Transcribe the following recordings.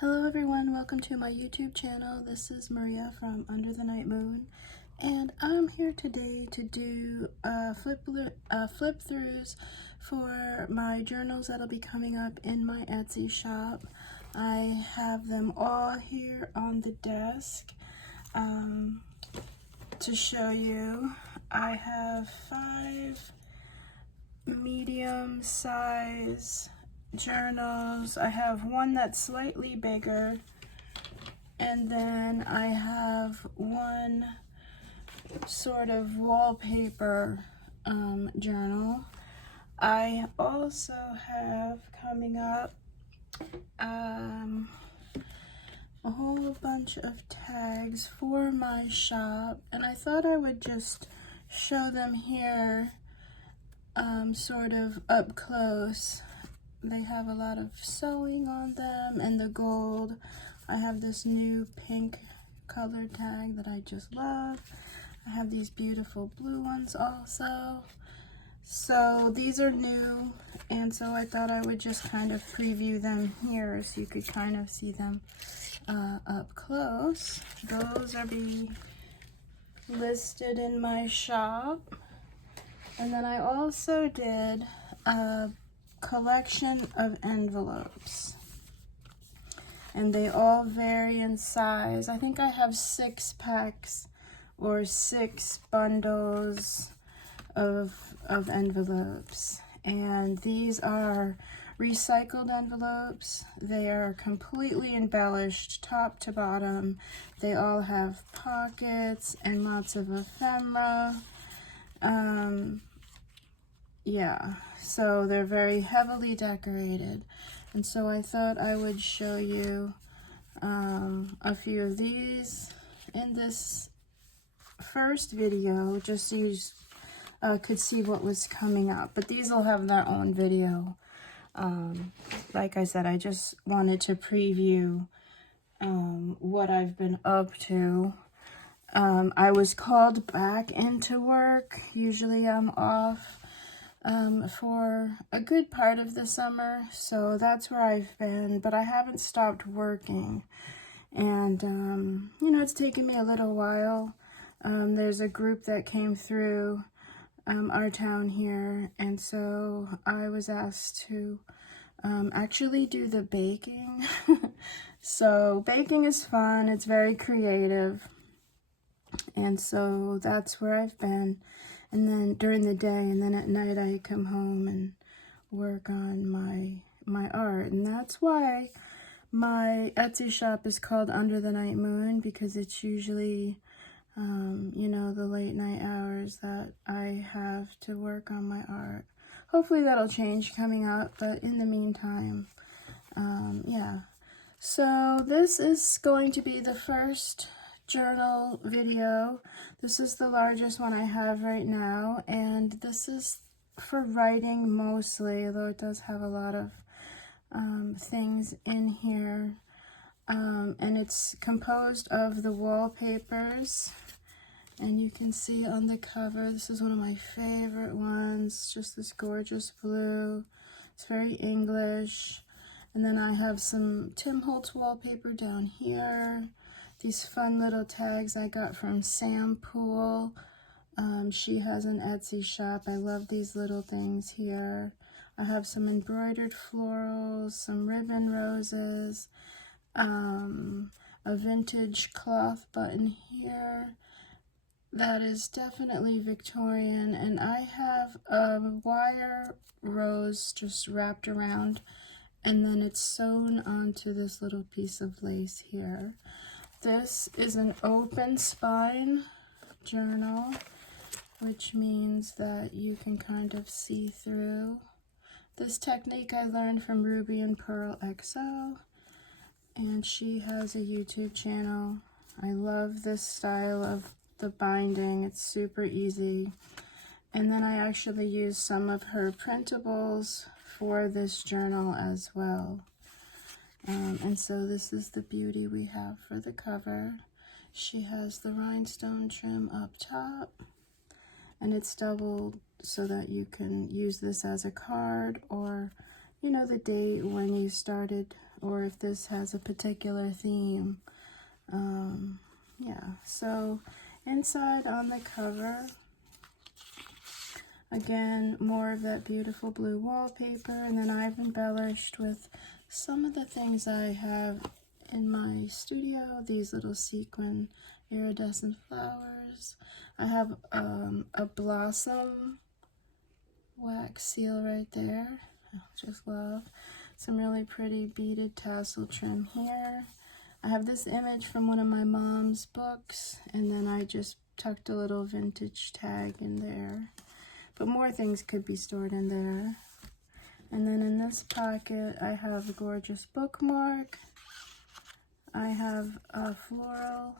Hello everyone, welcome to my YouTube channel. This is Maria from Under the Night Moon, and I'm here today to do flip throughs for my journals that'll be coming up in my Etsy shop. I have them all here on the desk to show you. I have 5 medium size journals. I have one that's slightly bigger, and then I have one sort of wallpaper journal. I also have coming up a whole bunch of tags for my shop, and I thought I would just show them here sort of up close. They have a lot of sewing on them, and the gold. I have this new pink colored tag that I just love. I have these beautiful blue ones also. So these are new, and so I thought I would just kind of preview them here so you could kind of see them up close. Those are be listed in my shop. And then I also did a collection of envelopes, and they all vary in size. I think I have 6 packs or 6 bundles of envelopes, and these are recycled envelopes. They are completely embellished top to bottom. They all have pockets and lots of ephemera. Yeah, so they're very heavily decorated, and so I thought I would show you a few of these in this first video, just so you could see what was coming up. But these will have their own video. Like I said, I just wanted to preview what I've been up to. I was called back into work. Usually I'm off for a good part of the summer, so that's where I've been, but I haven't stopped working, and you know, it's taken me a little while. There's a group that came through our town here, and so I was asked to actually do the baking. So baking is fun, it's very creative, and so that's where I've been. And then during the day, and then at night I come home and work on my art. And that's why my Etsy shop is called Under the Night Moon, because it's usually, you know, the late night hours that I have to work on my art. Hopefully that'll change coming up, but in the meantime, yeah. So this is going to be the first journal video. This is the largest one I have right now, and this is for writing mostly, although it does have a lot of things in here, and it's composed of the wallpapers, and you can see on the cover, this is one of my favorite ones, just this gorgeous blue. It's very English. And then I have some Tim Holtz wallpaper down here. These fun little tags I got from Sam Poole. She has an Etsy shop. I love these little things here. I have some embroidered florals, some ribbon roses, a vintage cloth button here that is definitely Victorian, and I have a wire rose just wrapped around, and then it's sewn onto this little piece of lace here. This is an open spine journal, which means that you can kind of see through. This technique I learned from Ruby and Pearl XO, and she has a YouTube channel. I love this style of the binding. It's super easy. And then I actually use some of her printables for this journal as well. And so this is the beauty we have for the cover. She has the rhinestone trim up top, and it's doubled so that you can use this as a card, or, you know, the date when you started or if this has a particular theme. Yeah, so inside on the cover, again, more of that beautiful blue wallpaper, and then I've embellished with some of the things I have in my studio, these little sequin iridescent flowers. I have a blossom wax seal right there. I just love. Some really pretty beaded tassel trim here. I have this image from one of my mom's books, and then I just tucked a little vintage tag in there. But more things could be stored in there. And then in this pocket, I have a gorgeous bookmark. I have a floral,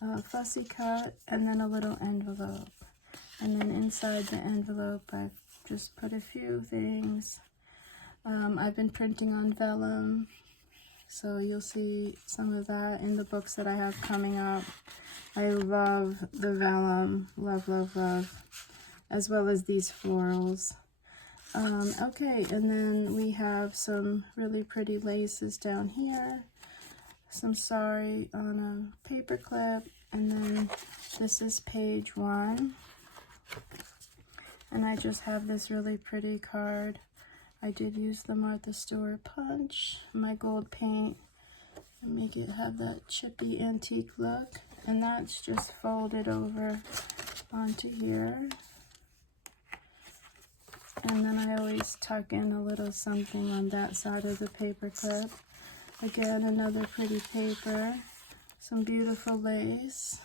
a fussy cut, and then a little envelope. And then inside the envelope, I've just put a few things. I've been printing on vellum, so you'll see some of that in the books that I have coming up. I love the vellum, love, love, love, as well as these florals. Okay, and then we have some really pretty laces down here, some sari on a paper clip, and then this is page 1. And I just have this really pretty card. I did use the Martha Stewart punch, my gold paint, and make it have that chippy antique look. And that's just folded over onto here. And then I always tuck in a little something on that side of the paper clip. Again, another pretty paper, some beautiful lace,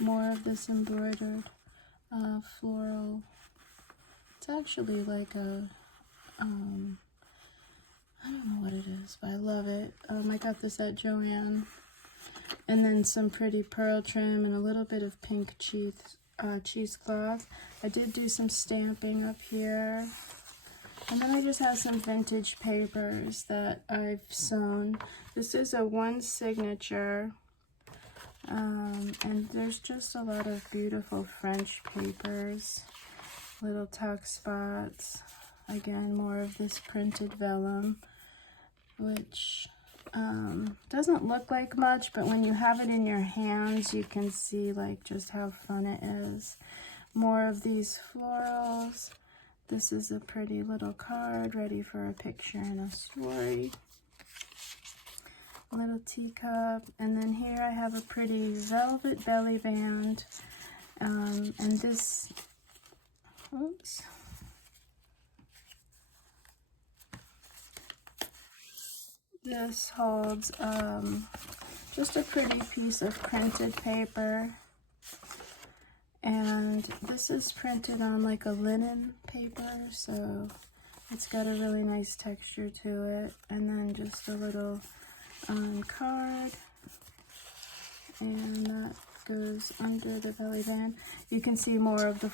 more of this embroidered floral. It's actually like a, I don't know what it is, but I love it. I got this at Joann. And then some pretty pearl trim and a little bit of pink cheesecloth. I did do some stamping up here. And then I just have some vintage papers that I've sewn. This is a one signature. And there's just a lot of beautiful French papers. Little tuck spots. Again, more of this printed vellum, which doesn't look like much, but when you have it in your hands, you can see like just how fun it is. More of these florals. This is a pretty little card ready for a picture and a story. A little teacup, and then here I have a pretty velvet belly band, and this, oops. This holds just a pretty piece of printed paper, and this is printed on like a linen paper, so it's got a really nice texture to it. And then just a little card, and that goes under the belly band. You can see more of the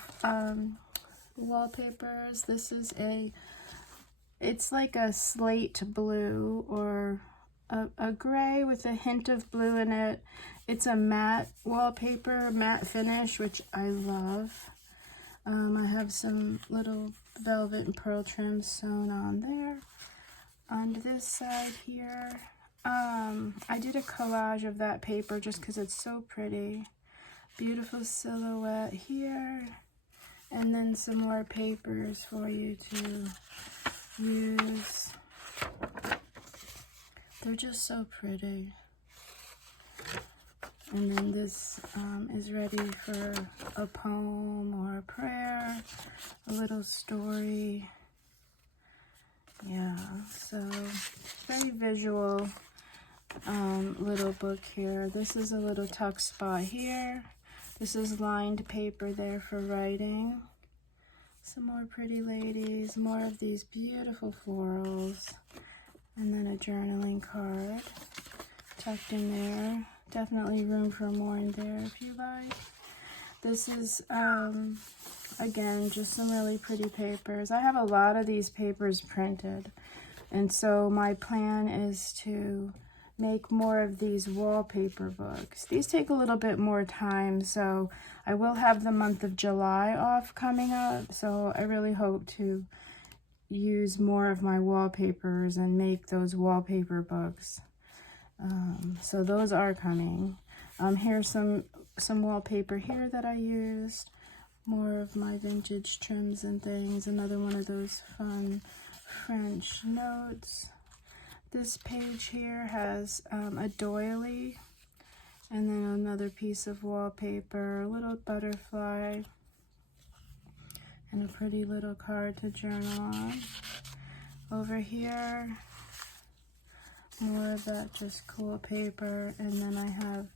wallpapers. This is it's like a slate blue or a gray with a hint of blue in it. It's a matte wallpaper, matte finish, which I love. I have some little velvet and pearl trims sewn on there. On this side here, I did a collage of that paper just because it's so pretty. Beautiful silhouette here. And then some more papers for you to use. They're just so pretty. And then this is ready for a poem or a prayer, a little story. Yeah, so very visual little book here. This is a little tuck spot here. This is lined paper there for writing. Some more pretty ladies, more of these beautiful florals, and then a journaling card tucked in there. Definitely room for more in there if you like. This is, again, just some really pretty papers. I have a lot of these papers printed, and so my plan is to make more of these wallpaper books. These take a little bit more time, so I will have the month of July off coming up, so I really hope to use more of my wallpapers and make those wallpaper books. So those are coming. Here's some wallpaper here that I used. More of my vintage trims and things. Another one of those fun French notes. This page here has a doily, and then another piece of wallpaper, a little butterfly, and a pretty little card to journal on. Over here, more of that just cool paper, and then I have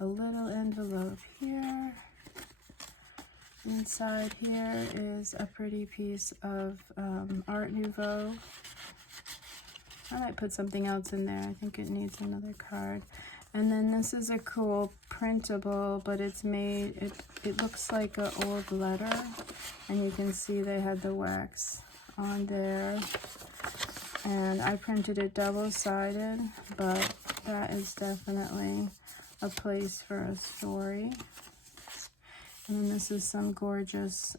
a little envelope here. Inside here is a pretty piece of Art Nouveau. I might put something else in there. I think it needs another card. And then this is a cool printable, but it's made, it looks like an old letter. And you can see they had the wax on there. And I printed it double-sided, but that is definitely a place for a story. And then this is some gorgeous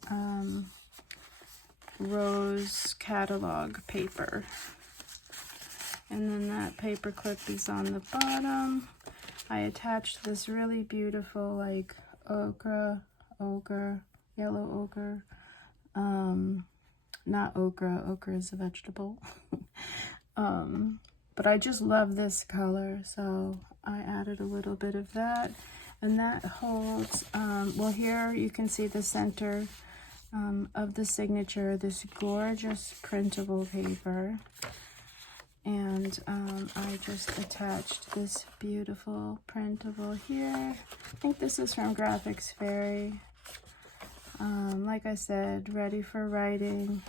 rose catalog paper. And then that paper clip is on the bottom. I attached this really beautiful, like, yellow ochre. Not okra. Okra is a vegetable. But I just love this color, so I added a little bit of that. And that holds, well, here you can see the center of the signature, this gorgeous printable paper. And I just attached this beautiful printable here. I think this is from Graphics Fairy. Like I said, ready for writing.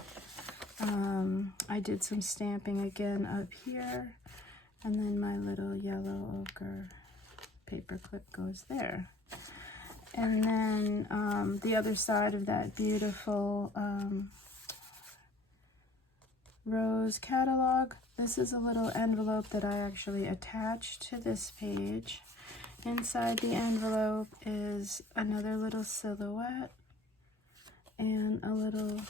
I did some stamping again up here. And then my little yellow ochre paper clip goes there. And then the other side of that beautiful rose catalog. This is a little envelope that I actually attached to this page. Inside the envelope is another little silhouette and a little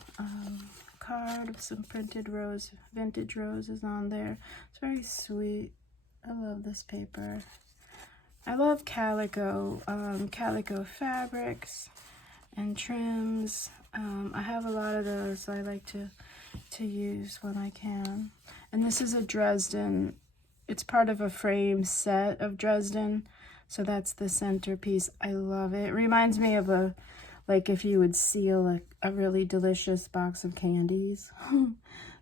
card with some printed vintage roses on there. It's very sweet. I love this paper. I love calico fabrics and trims. I have a lot of those, so I like to use when I can. And this is a Dresden. It's part of a frame set of Dresden, so that's the centerpiece. I love it. It reminds me of like if you would seal a really delicious box of candies.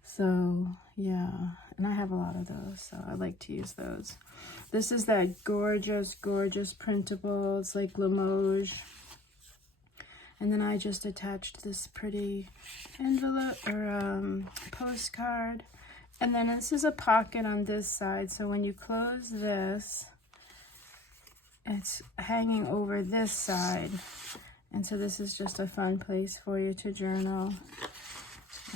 So yeah, and I have a lot of those, so I like to use those. This is that gorgeous printable. It's like Limoges. And then I just attached this pretty envelope or postcard. And then this is a pocket on this side. So when you close this, it's hanging over this side. And so this is just a fun place for you to journal.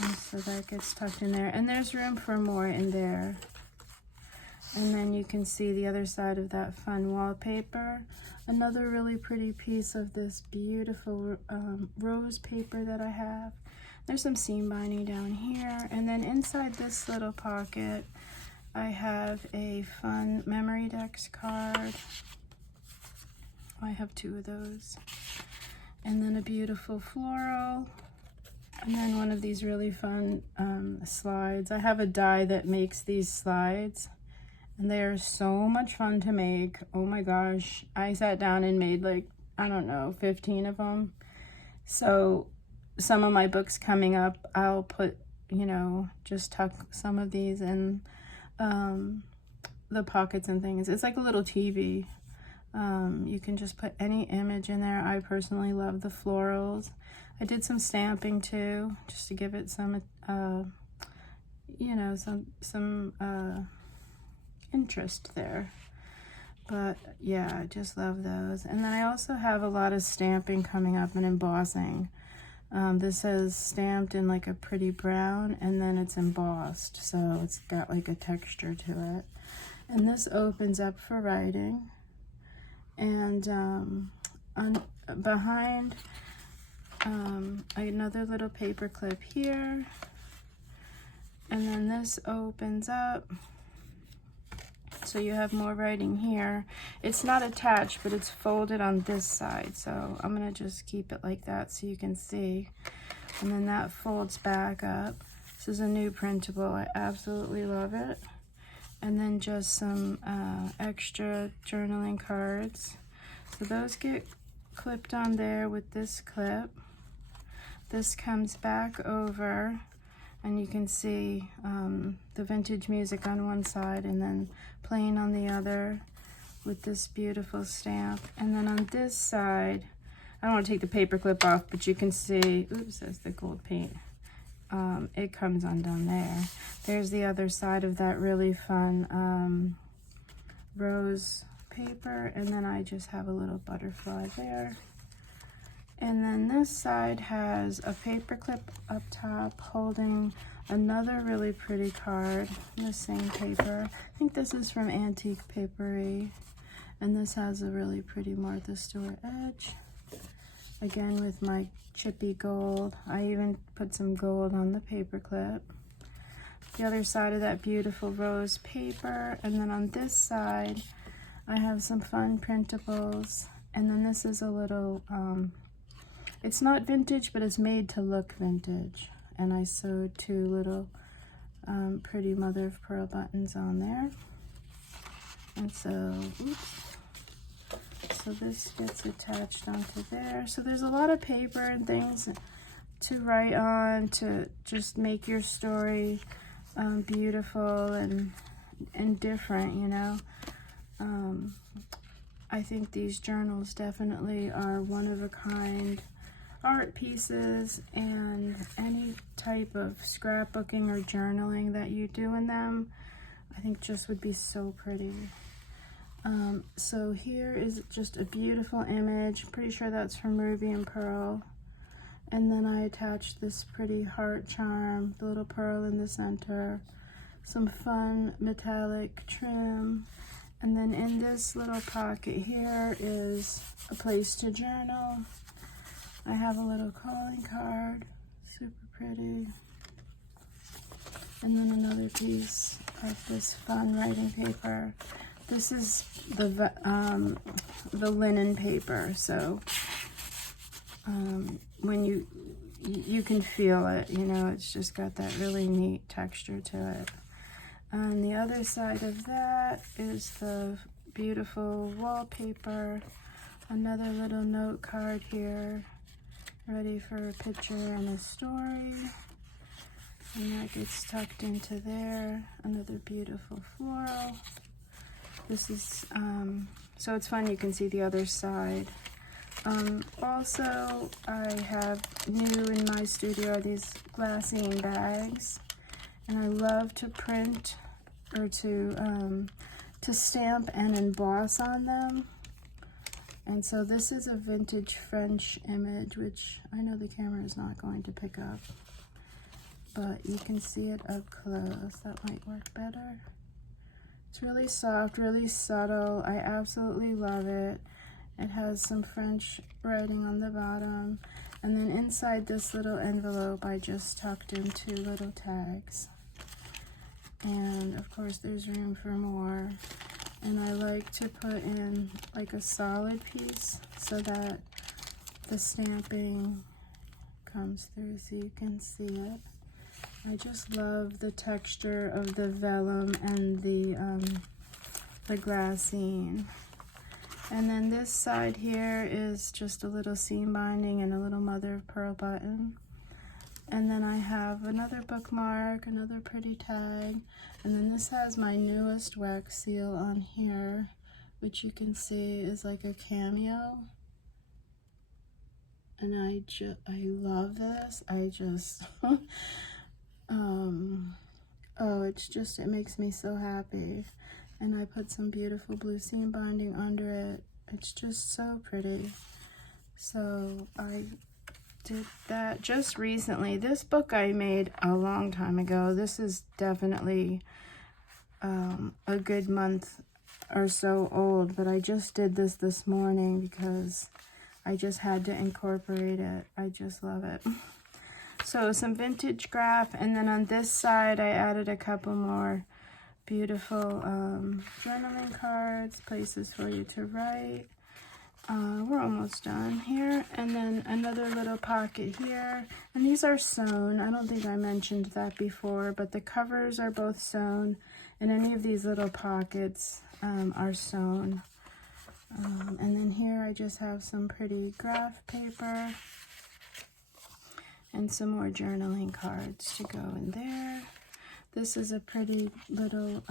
And so that gets tucked in there. And there's room for more in there. And then you can see the other side of that fun wallpaper. Another really pretty piece of this beautiful rose paper that I have. There's some seam binding down here. And then inside this little pocket, I have a fun Memory Decks card. I have 2 of those. And then a beautiful floral. And then one of these really fun slides. I have a die that makes these slides. And they are so much fun to make. Oh my gosh. I sat down and made like, I don't know, 15 of them. So some of my books coming up, I'll put, you know, just tuck some of these in the pockets and things. It's like a little TV. You can just put any image in there. I personally love the florals. I did some stamping too, just to give it some, you know, some interest there. But yeah, I just love those. And then I also have a lot of stamping coming up and embossing. This is stamped in like a pretty brown, and then it's embossed, so it's got like a texture to it. And this opens up for writing. And behind, another little paper clip here. And then this opens up. So you have more writing here. It's not attached, but it's folded on this side. So I'm gonna just keep it like that so you can see. And then that folds back up. This is a new printable. I absolutely love it. And then just some extra journaling cards. So those get clipped on there with this clip. This comes back over, and you can see the vintage music on one side and then plain on the other with this beautiful stamp. And then on this side, I don't want to take the paper clip off, but you can see, oops, that's the gold paint. It comes undone there. There's the other side of that really fun rose paper, and then I just have a little butterfly there. And then this side has a paper clip up top holding another really pretty card, the same paper. I think this is from Antique Papery, and this has a really pretty Martha Stewart edge. Again with my chippy gold. I even put some gold on the paper clip. The other side of that beautiful rose paper, and then on this side I have some fun printables, and then this is a little it's not vintage, but it's made to look vintage, and I sewed two little pretty mother of pearl buttons on there. And so oops, so this gets attached onto there. So there's a lot of paper and things to write on to just make your story beautiful and different, you know. I think these journals definitely are one-of-a-kind art pieces, and any type of scrapbooking or journaling that you do in them, I think just would be so pretty. So here is just a beautiful image. I'm pretty sure that's from Ruby and Pearl. And then I attached this pretty heart charm, the little pearl in the center, some fun metallic trim. And then in this little pocket here is a place to journal. I have a little calling card, super pretty. And then another piece of this fun writing paper. This is the linen paper, so when you can feel it, you know, it's just got that really neat texture to it. On the other side of that is the beautiful wallpaper, another little note card here, ready for a picture and a story. And that gets tucked into there, another beautiful floral. This is, so it's fun, you can see the other side. Also, I have new in my studio are these Glassine bags, and I love to print or to stamp and emboss on them. And so this is a vintage French image, which I know the camera is not going to pick up, but you can see it up close. That might work better. It's really soft, really subtle. I absolutely love it. It has some French writing on the bottom. And then inside this little envelope, I just tucked in two little tags. And of course, there's room for more. And I like to put in like a solid piece so that the stamping comes through so you can see it. I just love the texture of the vellum and the glassine. And then this side here is just a little seam binding and a little mother of pearl button. And then I have another bookmark, another pretty tag, and then this has my newest wax seal on here, which you can see is like a cameo. And I love this. I just oh, it's just, it makes me so happy. And I put some beautiful blue seam binding under it. It's just so pretty. So I did that just recently. This book I made a long time ago. This is definitely a good month or so old, but I just did this morning because I just had to incorporate it. I just love it. So some vintage graph, and then on this side I added a couple more beautiful journaling cards, places for you to write. We're almost done here, and then another little pocket here, and these are sewn. I don't think I mentioned that before, but the covers are both sewn, and any of these little pockets are sewn. And then here I just have some pretty graph paper and some more journaling cards to go in there. This is a pretty little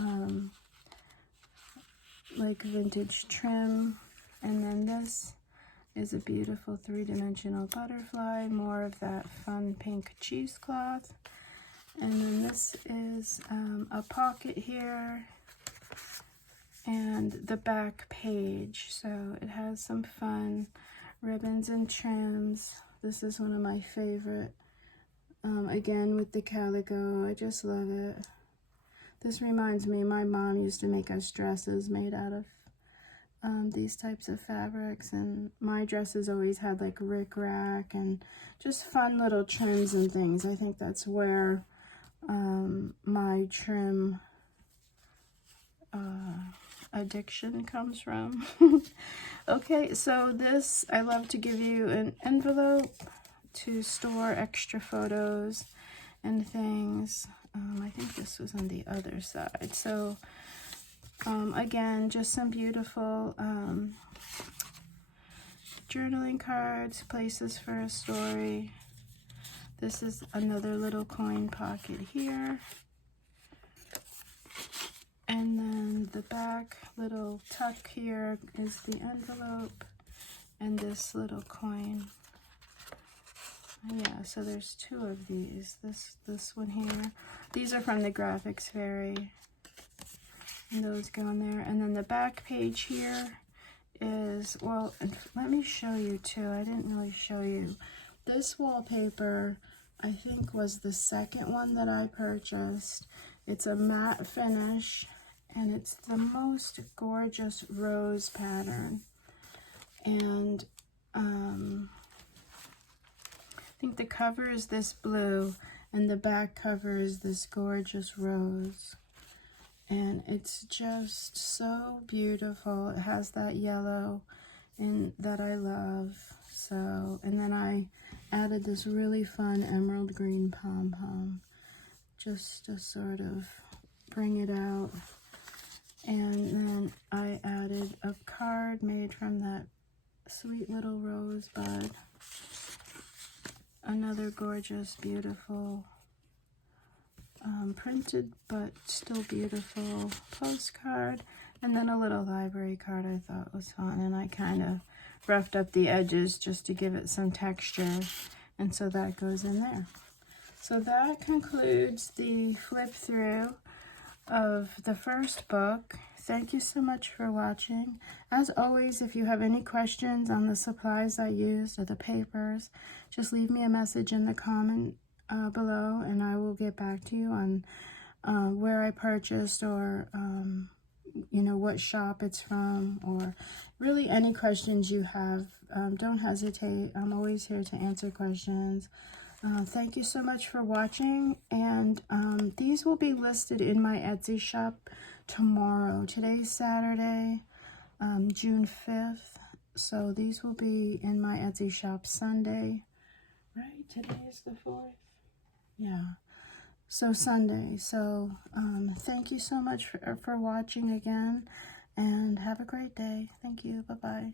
like vintage trim. And then this is a beautiful three-dimensional butterfly, more of that fun pink cheesecloth. And then this is a pocket here and the back page. So it has some fun ribbons and trims. This is one of my favorite. Again, with the calico, I just love it. This reminds me, my mom used to make us dresses made out of these types of fabrics, and my dresses always had like rickrack and just fun little trims and things. I think that's where my trim addiction comes from. Okay, so this, I love to give you an envelope to store extra photos and things. I think this was on the other side. So again, just some beautiful journaling cards, places for a story. This is another little coin pocket here. And then the back little tuck here is the envelope and this little coin. Yeah, so there's two of these. This one here. These are from the Graphics Fairy. And those go in there. And then the back page here is, well, let me show you too. I didn't really show you. This wallpaper, I think, was the second one that I purchased. It's a matte finish, and it's the most gorgeous rose pattern. And I think the cover is this blue, and the back cover is this gorgeous rose. And it's just so beautiful. It has that yellow and that I love. So, and then I added this really fun emerald green pom-pom just to sort of bring it out. And then I added a card made from that sweet little rosebud. Another gorgeous, beautiful printed but still beautiful postcard, and then a little library card I thought was fun, and I kind of roughed up the edges just to give it some texture, and so that goes in there. So that concludes the flip through of the first book. Thank you so much for watching. As always, if you have any questions on the supplies I used or the papers, just leave me a message in the comment below, and I will get back to you on where I purchased, or you know, what shop it's from, or really any questions you have. Don't hesitate. I'm always here to answer questions. Thank you so much for watching, and these will be listed in my Etsy shop tomorrow. Today's Saturday, June 5th, so these will be in my Etsy shop Sunday. Right, today is the 4th. Yeah, so Sunday. So thank you so much for watching again, and have a great day. Thank you. Bye-bye.